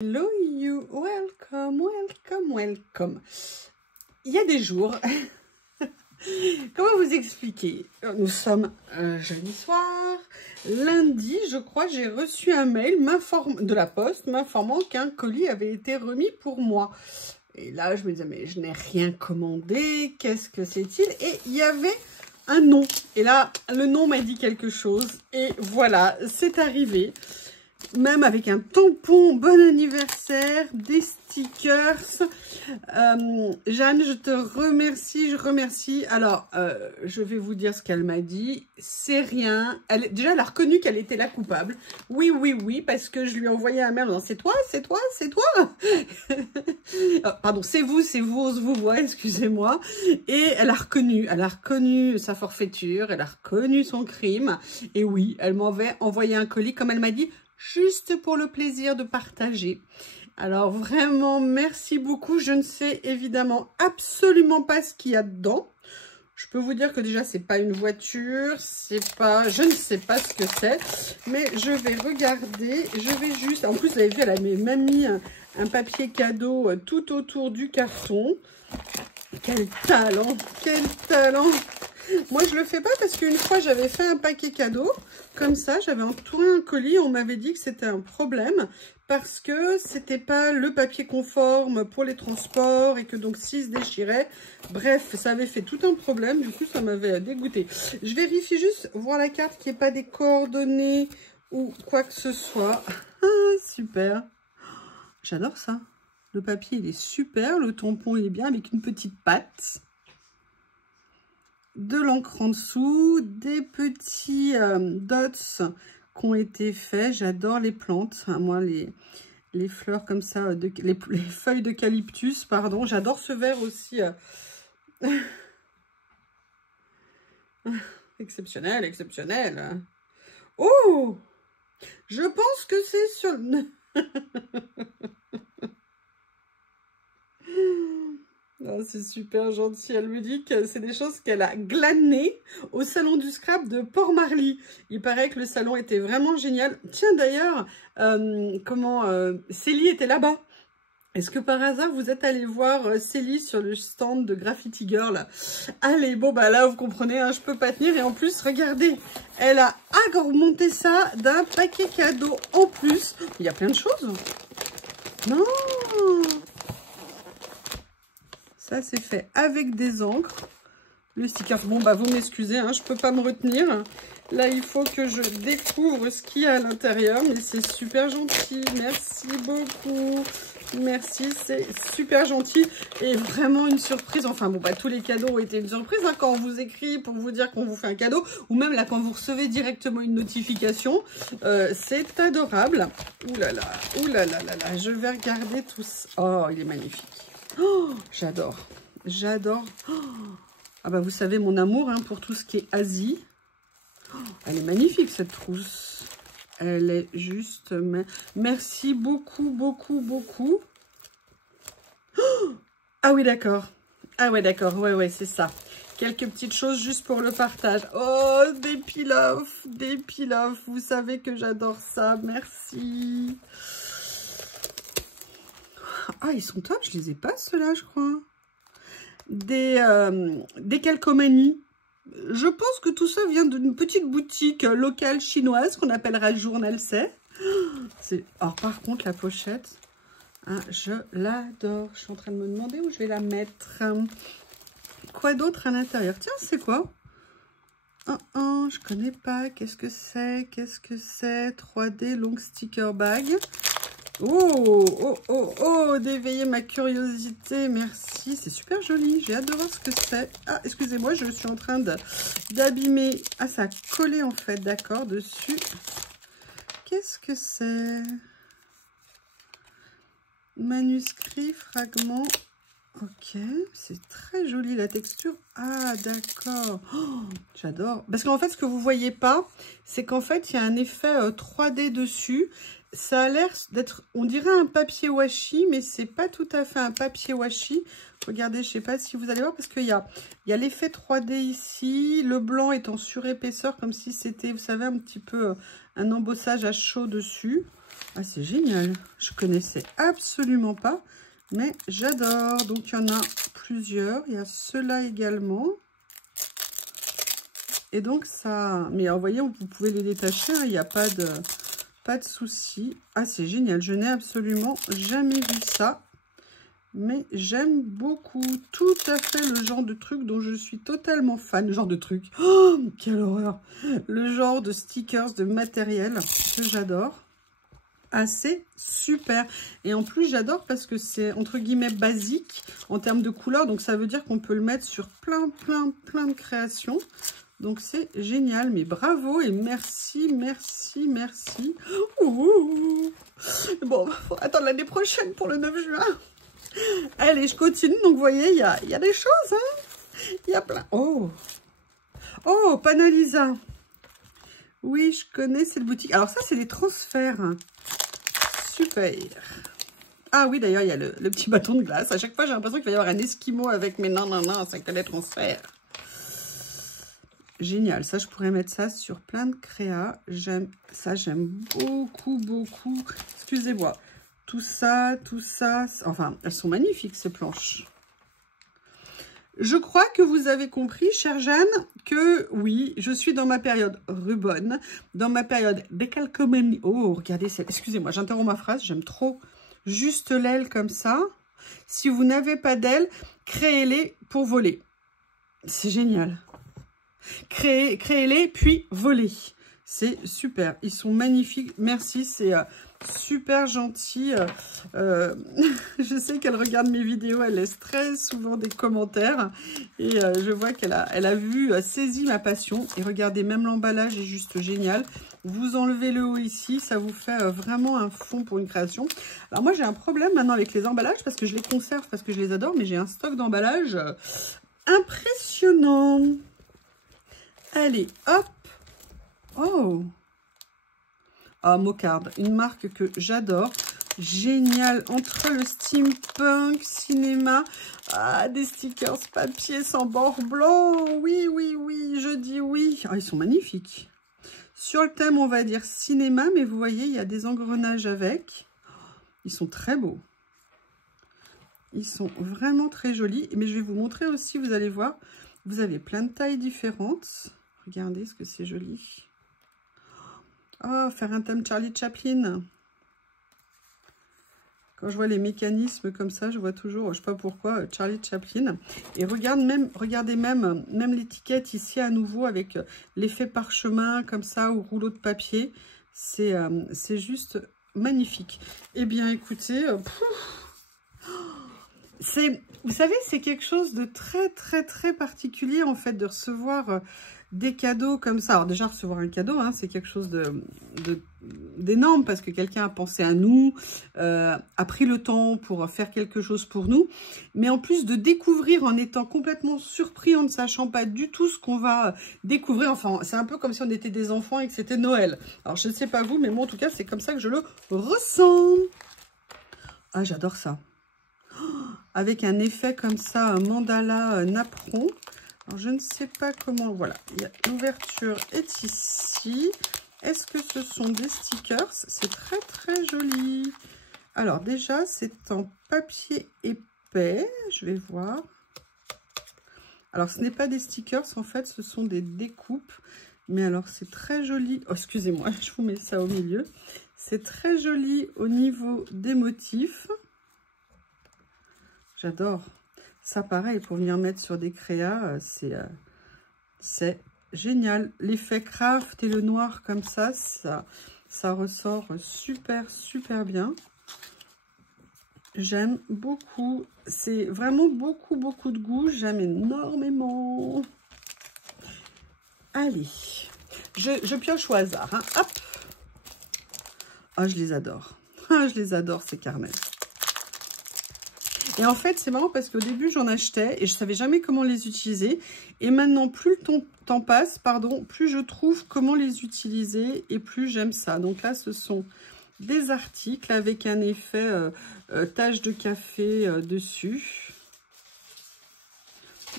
Hello you, welcome, welcome, welcome. Il y a des jours, comment vous expliquer? Nous sommes jeudi soir, lundi, je crois, j'ai reçu un mail de la poste m'informant qu'un colis avait été remis pour moi. Et là, je me disais, mais je n'ai rien commandé, qu'est-ce que c'est-il? Et il y avait un nom. Et là, le nom m'a dit quelque chose. Et voilà, c'est arrivé. Même avec un tampon bon anniversaire, des stickers. Jeanne, je te remercie, je remercie. Alors, je vais vous dire ce qu'elle m'a dit. C'est rien. Déjà, elle a reconnu qu'elle était la coupable. Oui, oui, oui, parce que je lui ai envoyé un mail en disant, c'est toi, c'est toi, c'est toi. Pardon, c'est vous, on se vous voit, excusez-moi. Et elle a reconnu sa forfaiture, elle a reconnu son crime. Et oui, elle m'avait envoyé un colis, comme elle m'a dit, juste pour le plaisir de partager. Alors vraiment, merci beaucoup. Je ne sais évidemment absolument pas ce qu'il y a dedans. Je peux vous dire que déjà, c'est pas une voiture, je ne sais pas ce que c'est. Mais je vais regarder, je vais juste... En plus, vous avez vu, elle a même mis un papier cadeau tout autour du carton. Quel talent, quel talent! Moi, je le fais pas parce qu'une fois, j'avais fait un paquet cadeau. Comme ça, j'avais entouré un colis. On m'avait dit que c'était un problème parce que c'était pas le papier conforme pour les transports et que donc s'il se déchirait, bref, ça avait fait tout un problème. Du coup, ça m'avait dégoûté. Je vérifie juste, voir la carte qu'il n'y ait pas des coordonnées ou quoi que ce soit. Ah, super. J'adore ça. Le papier, il est super. Le tampon, il est bien avec une petite patte. De l'encre en dessous, des petits dots qui ont été faits. J'adore les plantes. Hein, moi, les fleurs comme ça, les feuilles d'eucalyptus, pardon. J'adore ce vert aussi. Exceptionnel, exceptionnel. Oh! Je pense que c'est sur... Oh, c'est super gentil. Elle me dit que c'est des choses qu'elle a glanées au salon du scrap de Port-Marly. Il paraît que le salon était vraiment génial. Tiens, d'ailleurs, Célie était là-bas. Est-ce que par hasard, vous êtes allé voir Célie sur le stand de Graffiti Girl? Allez, bon, bah là, vous comprenez, hein, je peux pas tenir. Et en plus, regardez, elle a augmenté ça d'un paquet cadeau en plus. Il y a plein de choses. Non! Ça, c'est fait avec des encres. Le sticker, bon, bah, vous m'excusez, hein, je peux pas me retenir. Là, il faut que je découvre ce qu'il y a à l'intérieur. Mais c'est super gentil. Merci beaucoup. Merci, c'est super gentil. Et vraiment une surprise. Enfin, bon, bah, tous les cadeaux ont été une surprise. Hein, quand on vous écrit pour vous dire qu'on vous fait un cadeau. Ou même là, quand vous recevez directement une notification. C'est adorable. Ouh là là, ouh là là là là. Je vais regarder tout ça. Oh, il est magnifique. Oh, j'adore, j'adore. Oh, ah bah vous savez mon amour hein, pour tout ce qui est Asie. Oh, elle est magnifique cette trousse. Elle est juste... Merci beaucoup, beaucoup, beaucoup. Oh, ah oui d'accord. Ah ouais d'accord, ouais c'est ça. Quelques petites choses juste pour le partage. Oh, des pilafs, des pilafs. Vous savez que j'adore ça, merci. Ah, ils sont top, je les ai pas ceux-là, je crois. Des calcomanies. Je pense que tout ça vient d'une petite boutique locale chinoise qu'on appellera Journal C. Alors, par contre, la pochette, hein, je l'adore. Je suis en train de me demander où je vais la mettre. Quoi d'autre à l'intérieur? Tiens, c'est quoi? Je connais pas. Qu'est-ce que c'est? Qu'est-ce que c'est? 3D long sticker bag. Oh, d'éveiller ma curiosité, merci, c'est super joli, j'ai hâte de voir ce que c'est. Ah, excusez-moi, je suis en train d'abîmer, ah, ça a collé en fait, d'accord, dessus. Qu'est-ce que c'est? Manuscrit, fragment, ok, c'est très joli la texture. Ah, d'accord, oh, j'adore. Parce qu'en fait, ce que vous voyez pas, c'est qu'en fait, il y a un effet 3D dessus. Ça a l'air d'être, on dirait un papier washi, mais c'est pas tout à fait un papier washi. Regardez, je sais pas si vous allez voir, parce qu'il y a l'effet 3D ici. Le blanc est en surépaisseur, comme si c'était, vous savez, un petit peu un embossage à chaud dessus. Ah, c'est génial. Je connaissais absolument pas, mais j'adore. Donc, il y en a plusieurs. Il y a ceux-là également. Et donc, ça... Mais vous voyez, vous pouvez les détacher. Hein, il n'y a pas de souci. Ah, c'est génial. Je n'ai absolument jamais vu ça. Mais j'aime beaucoup. Tout à fait le genre de truc dont je suis totalement fan. Le genre de truc. Oh, quelle horreur. Le genre de stickers, de matériel que j'adore. Ah, c'est super. Et en plus, j'adore parce que c'est entre guillemets basique en termes de couleurs. Donc, ça veut dire qu'on peut le mettre sur plein de créations. Donc, c'est génial. Mais bravo et merci, merci, merci. Ouh. Bon, faut attendre l'année prochaine pour le 9 juin. Allez, je continue. Donc, vous voyez, il y a des choses. Hein. Il y a plein. Oh, oh, Panalisa. Oui, je connais cette boutique. Alors, ça, c'est des transferts. Super. Ah oui, d'ailleurs, il y a le petit bâton de glace. À chaque fois, j'ai l'impression qu'il va y avoir un esquimau avec. Mais non, non, non, c'est que des transferts. Génial. Ça, je pourrais mettre ça sur plein de créas. J'aime ça, j'aime beaucoup, beaucoup. Excusez-moi. Tout ça. Enfin, elles sont magnifiques, ces planches. Je crois que vous avez compris, chère Jeanne, que oui, je suis dans ma période rubonne, dans ma période décalcomanie. Oh, regardez cette... Excusez-moi, j'interromps ma phrase, j'aime trop. Juste l'aile comme ça. Si vous n'avez pas d'aile, créez-les pour voler. C'est génial. Créez-les, puis volez. C'est super. Ils sont magnifiques. Merci, c'est... super gentille. Je sais qu'elle regarde mes vidéos, elle laisse très souvent des commentaires et je vois qu'elle a saisi ma passion. Et regardez, même l'emballage est juste génial. Vous enlevez le haut ici, ça vous fait vraiment un fond pour une création. Alors moi j'ai un problème maintenant avec les emballages parce que je les conserve, parce que je les adore, mais j'ai un stock d'emballage impressionnant. Allez, hop. Oh, ah, Mocard, une marque que j'adore. Génial. Entre le steampunk, cinéma, ah, des stickers papier sans bord blanc. Oui, oui, oui, je dis oui. Ah, ils sont magnifiques. Sur le thème, on va dire cinéma, mais vous voyez, il y a des engrenages avec. Ils sont très beaux. Ils sont vraiment très jolis. Mais je vais vous montrer aussi, vous allez voir, vous avez plein de tailles différentes. Regardez ce que c'est joli. Oh, faire un thème Charlie Chaplin. Quand je vois les mécanismes comme ça, je vois toujours, je sais pas pourquoi, Charlie Chaplin. Et regardez même l'étiquette ici à nouveau avec l'effet parchemin comme ça ou rouleau de papier. C'est juste magnifique. Eh bien, écoutez, vous savez, c'est quelque chose de très particulier en fait de recevoir des cadeaux comme ça. Alors déjà, recevoir un cadeau, hein, c'est quelque chose d'énorme parce que quelqu'un a pensé à nous, a pris le temps pour faire quelque chose pour nous. Mais en plus de découvrir en étant complètement surpris, en ne sachant pas du tout ce qu'on va découvrir. Enfin, c'est un peu comme si on était des enfants et que c'était Noël. Alors, je ne sais pas vous, mais moi, en tout cas, c'est comme ça que je le ressens. Ah, j'adore ça. Avec un effet comme ça, un mandala napperon. Alors, je ne sais pas comment... Voilà, l'ouverture est ici. Est-ce que ce sont des stickers? C'est très joli. Alors, déjà, c'est en papier épais. Je vais voir. Alors, ce n'est pas des stickers. En fait, ce sont des découpes. Mais alors, c'est très joli. Oh, excusez-moi, je vous mets ça au milieu. C'est très joli au niveau des motifs. J'adore. Ça, pareil, pour venir mettre sur des créas, c'est génial. L'effet craft et le noir comme ça, ça ressort super bien. J'aime beaucoup. C'est vraiment beaucoup de goût. J'aime énormément. Allez. Je pioche au hasard. Hein. Hop. Ah, je les adore. Ah, je les adore, ces carnets. Et en fait, c'est marrant parce qu'au début, j'en achetais et je savais jamais comment les utiliser. Et maintenant, plus le temps passe, plus je trouve comment les utiliser et plus j'aime ça. Donc là, ce sont des articles avec un effet tache de café dessus.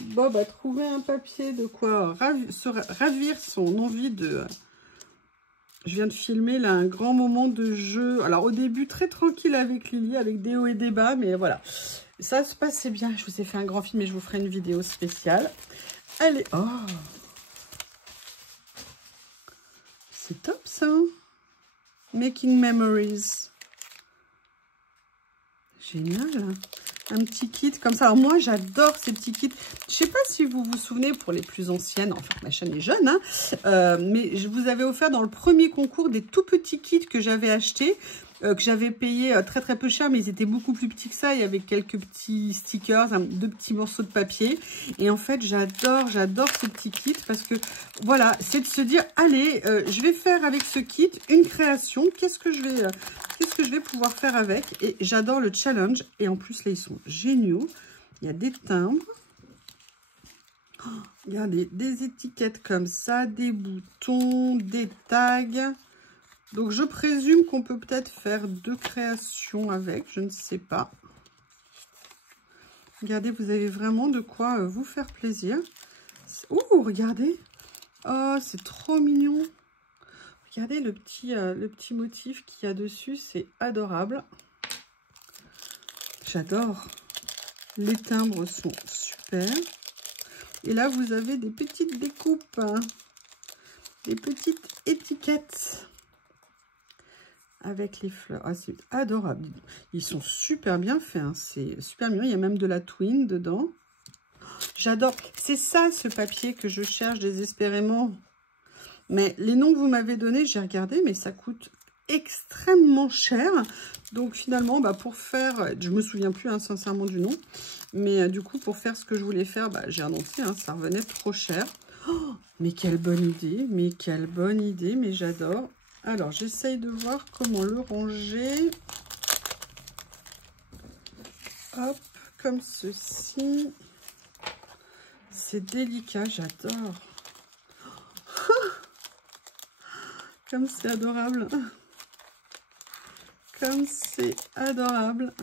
Bob a trouvé un papier de quoi se ravir son envie Je viens de filmer là un grand moment de jeu. Alors au début très tranquille avec Lily, avec des hauts et des bas, mais voilà. Ça se passait bien. Je vous ai fait un grand film et je vous ferai une vidéo spéciale. Allez, oh, c'est top ça. Making Memories. Génial. Un petit kit comme ça. Alors moi, j'adore ces petits kits. Je sais pas si vous vous souvenez, pour les plus anciennes, enfin ma chaîne est jeune, hein, mais je vous avais offert dans le premier concours des tout petits kits que j'avais achetés, que j'avais payé très très peu cher, mais ils étaient beaucoup plus petits que ça. Il y avait quelques petits stickers, deux petits morceaux de papier. Et en fait, j'adore ces petits kits parce que voilà, c'est de se dire, allez, je vais faire avec ce kit une création. Qu'est-ce que je vais pouvoir faire avec? Et j'adore le challenge. Et en plus, là, ils sont géniaux. Il y a des timbres. Oh, regardez, des étiquettes comme ça, des boutons, des tags. Donc, je présume qu'on peut peut-être faire 2 créations avec. Je ne sais pas. Regardez, vous avez vraiment de quoi vous faire plaisir. Oh, regardez. Oh, c'est trop mignon. Regardez le petit motif qu'il y a dessus. C'est adorable. J'adore. Les timbres sont super. Et là, vous avez des petites découpes. Hein, des petites étiquettes. Avec les fleurs. Ah, c'est adorable. Ils sont super bien faits. Hein. C'est super mignon. Il y a même de la twine dedans. J'adore. C'est ça, ce papier que je cherche désespérément. Mais les noms que vous m'avez donnés, j'ai regardé, mais ça coûte extrêmement cher. Donc finalement, bah, pour faire... Je me souviens plus, hein, sincèrement, du nom. Mais du coup, pour faire ce que je voulais faire, bah, j'ai annoncé, hein, ça revenait trop cher. Oh, mais quelle bonne idée. Mais quelle bonne idée. Mais j'adore. Alors, j'essaye de voir comment le ranger. Hop, comme ceci. C'est délicat, j'adore. Comme c'est adorable. Comme c'est adorable.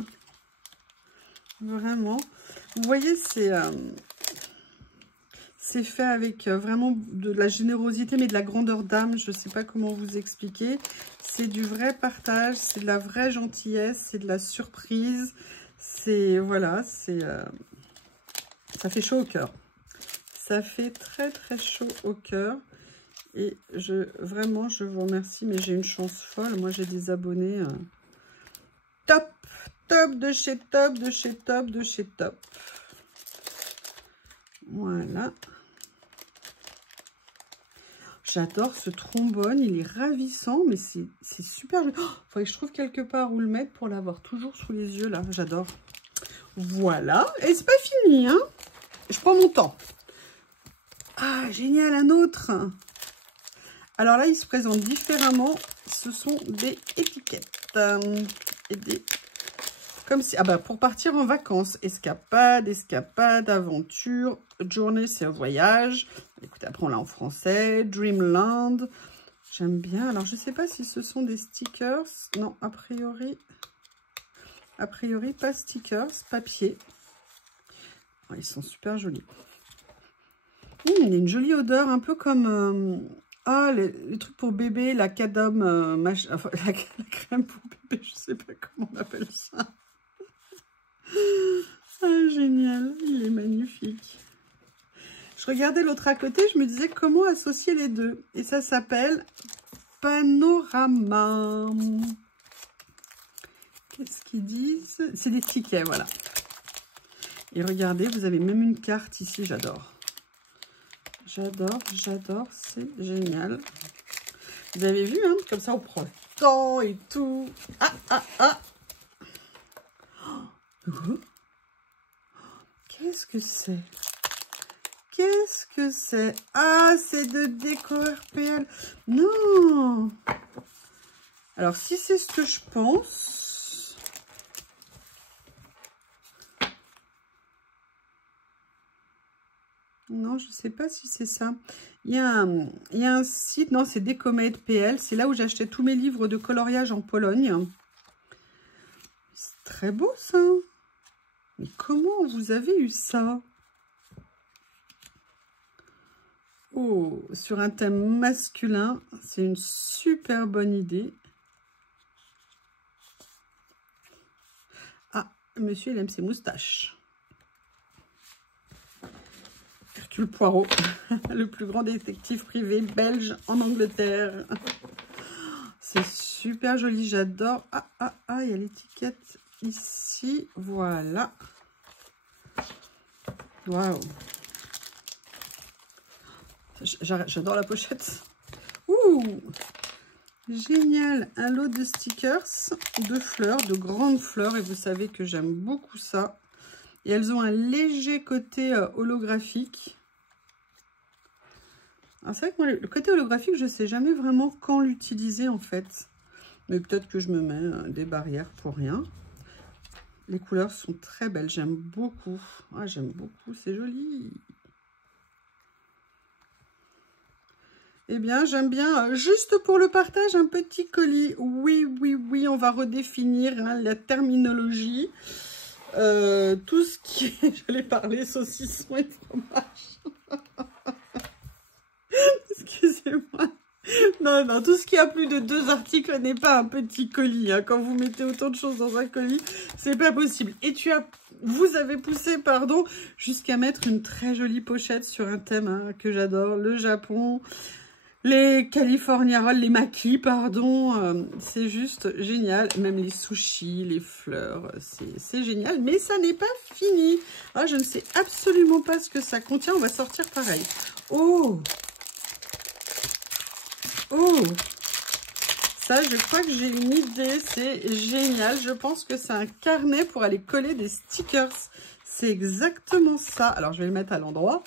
Vraiment. Vous voyez, c'est fait avec vraiment de la générosité, mais de la grandeur d'âme. Je ne sais pas comment vous expliquer. C'est du vrai partage, c'est de la vraie gentillesse, c'est de la surprise. C'est, voilà, c'est... ça fait chaud au cœur. Ça fait très, très chaud au cœur. Et vraiment, je vous remercie, mais j'ai une chance folle. Moi, j'ai des abonnés top, top de chez top, de chez top, de chez top. Voilà. J'adore ce trombone, il est ravissant, mais c'est super. Oh, faudrait que je trouve quelque part où le mettre pour l'avoir toujours sous les yeux, là. J'adore. Voilà. Et c'est pas fini, hein. Je prends mon temps. Ah, génial, un autre. Alors là, il se présente différemment. Ce sont des étiquettes. Et des... Comme si... Ah bah, pour partir en vacances. Escapade, escapade, aventure. Journée, c'est un voyage. Écoutez, après, on l'a en français. Dreamland. J'aime bien. Alors, je ne sais pas si ce sont des stickers. Non, a priori, pas stickers. Papier. Oh, ils sont super jolis. Il y a une jolie odeur, un peu comme... ah, les trucs pour bébé, la cadom, enfin, la crème pour bébé, je sais pas comment on appelle ça. Ah, génial, il est magnifique. Je regardais l'autre à côté, je me disais comment associer les deux. Et ça s'appelle Panorama. Qu'est-ce qu'ils disent? C'est des tickets, voilà. Et regardez, vous avez même une carte ici, j'adore. J'adore, j'adore, c'est génial. Vous avez vu, hein, comme ça on prend le temps et tout. Ah, ah, ah. Oh. Qu'est-ce que c'est? Qu'est-ce que c'est? Ah, c'est de déco RPL. Non. Alors, si c'est ce que je pense... Non, je ne sais pas si c'est ça. Il y a un site, non, c'est Decomate PL. C'est là où j'achetais tous mes livres de coloriage en Pologne. C'est très beau, ça. Mais comment vous avez eu ça? Oh, sur un thème masculin, c'est une super bonne idée. Ah, monsieur, il aime ses moustaches. Hercule Poirot, le plus grand détective privé belge en Angleterre. C'est super joli, j'adore. Ah, il y a l'étiquette ici. Voilà. Waouh. J'adore la pochette. Ouh, génial. Un lot de stickers, de fleurs, de grandes fleurs. Et vous savez que j'aime beaucoup ça. Et elles ont un léger côté holographique. C'est vrai que moi, le côté holographique, je ne sais jamais vraiment quand l'utiliser en fait. Mais peut-être que je me mets des barrières pour rien. Les couleurs sont très belles. J'aime beaucoup. Ah, j'aime beaucoup. C'est joli. Eh bien, j'aime bien, juste pour le partage, un petit colis. Oui, on va redéfinir hein, la terminologie. Tout ce qui est, j'allais parler saucisson et fromage. Excusez-moi. Non, tout ce qui a plus de 2 articles n'est pas un petit colis. Hein. Quand vous mettez autant de choses dans un colis, c'est pas possible. Et vous avez poussé, pardon, jusqu'à mettre une très jolie pochette sur un thème hein, que j'adore, le Japon. Les California Rolls, les maquis, pardon, c'est juste génial. Même les sushis, les fleurs, c'est génial. Mais ça n'est pas fini. Ah, je ne sais absolument pas ce que ça contient. On va sortir pareil. Oh, ça, je crois que j'ai une idée. C'est génial. Je pense que c'est un carnet pour aller coller des stickers. C'est exactement ça. Alors, je vais le mettre à l'endroit.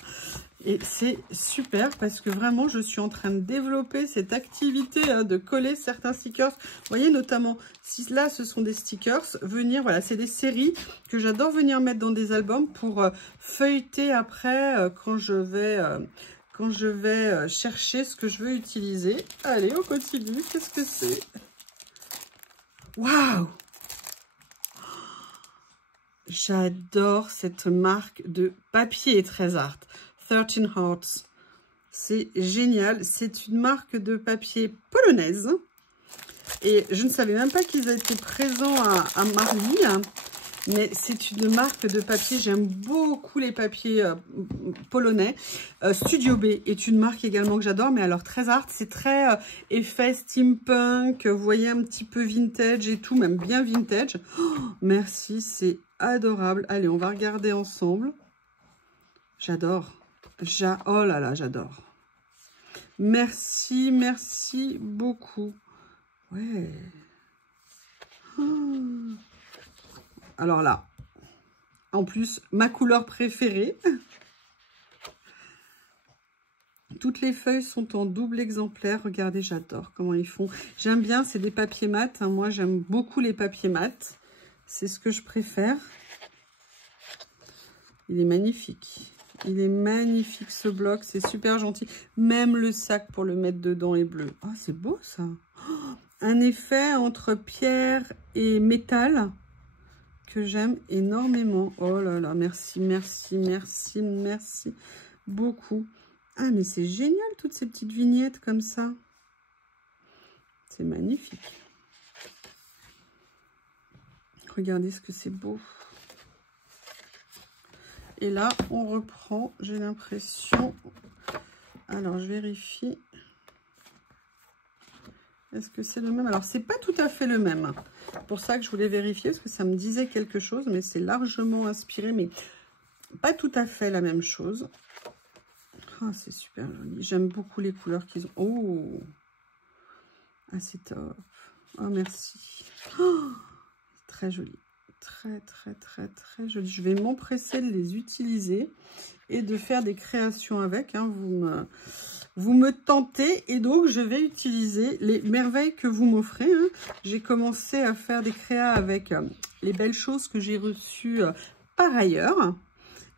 Et c'est super parce que vraiment, je suis en train de développer cette activité de coller certains stickers. Vous voyez, notamment, si là, ce sont des stickers, voilà, c'est des séries que j'adore venir mettre dans des albums pour feuilleter après quand je vais chercher ce que je veux utiliser. Allez, on continue. Qu'est-ce que c'est? Waouh! J'adore cette marque de papier très art. 13 Hearts. C'est génial. C'est une marque de papier polonaise. Et je ne savais même pas qu'ils étaient présents à Marly. Mais c'est une marque de papier. J'aime beaucoup les papiers polonais. Studio B est une marque également que j'adore. Mais alors, 13 Art, c'est très effet steampunk. Vous voyez, un petit peu vintage et tout. Même bien vintage. Oh, merci, c'est adorable. Allez, on va regarder ensemble. J'adore. Oh là là, j'adore. Merci beaucoup. Ouais. Alors là, en plus, ma couleur préférée. Toutes les feuilles sont en double exemplaire. Regardez, j'adore comment ils font. J'aime bien, c'est des papiers mat. Hein. Moi, j'aime beaucoup les papiers mat. C'est ce que je préfère. Il est magnifique. Il est magnifique ce bloc, c'est super gentil. Même le sac pour le mettre dedans est bleu. Oh, c'est beau ça. Oh, un effet entre pierre et métal que j'aime énormément. Oh là là, merci beaucoup. Ah, mais c'est génial toutes ces petites vignettes comme ça. C'est magnifique. Regardez ce que c'est beau. Et là, on reprend, j'ai l'impression... Alors, je vérifie. Est-ce que c'est le même? Alors, c'est pas tout à fait le même. C'est pour ça que je voulais vérifier, parce que ça me disait quelque chose, mais c'est largement inspiré, mais pas tout à fait la même chose. Ah, c'est super joli. J'aime beaucoup les couleurs qu'ils ont. Oh! Ah, c'est top. Oh, merci. Oh, très joli. Très joli. Je vais m'empresser de les utiliser et de faire des créations avec. Hein. Vous me tentez et donc je vais utiliser les merveilles que vous m'offrez. Hein. J'ai commencé à faire des créas avec les belles choses que j'ai reçues par ailleurs.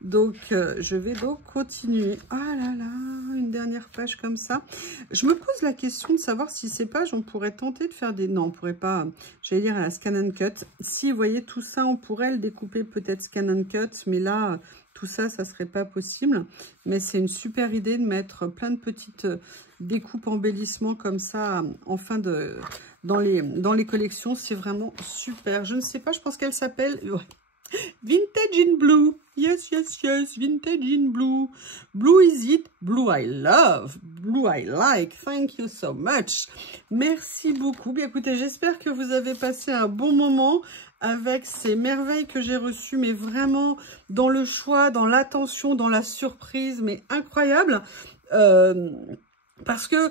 Donc, je vais donc continuer. Ah là là, une dernière page comme ça. Je me pose la question de savoir si ces pages, on pourrait tenter de faire des... Non, on pourrait pas, j'allais dire à la scan and cut. Si, vous voyez, tout ça, on pourrait le découper peut-être scan and cut, mais là, tout ça, ça serait pas possible. Mais c'est une super idée de mettre plein de petites découpes embellissements comme ça en fin de... Dans les collections, c'est vraiment super. Je ne sais pas, je pense qu'elle s'appelle... Vintage in Blue. Yes, yes, yes. Vintage in Blue. Blue is it? Blue I love. Blue I like. Thank you so much. Merci beaucoup. Bien, écoutez, j'espère que vous avez passé un bon moment avec ces merveilles que j'ai reçues, mais vraiment dans le choix, dans l'attention, dans la surprise, mais incroyable. Parce que,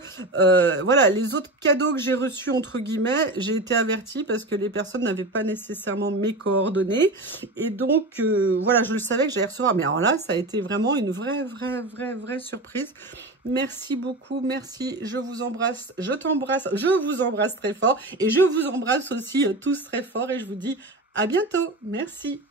voilà, les autres cadeaux que j'ai reçus, entre guillemets, j'ai été avertie parce que les personnes n'avaient pas nécessairement mes coordonnées. Et donc, voilà, je le savais que j'allais recevoir. Mais alors là, ça a été vraiment une vraie surprise. Merci beaucoup, merci. Je vous embrasse, je t'embrasse, je vous embrasse très fort. Et je vous embrasse aussi tous très fort. Et je vous dis à bientôt. Merci.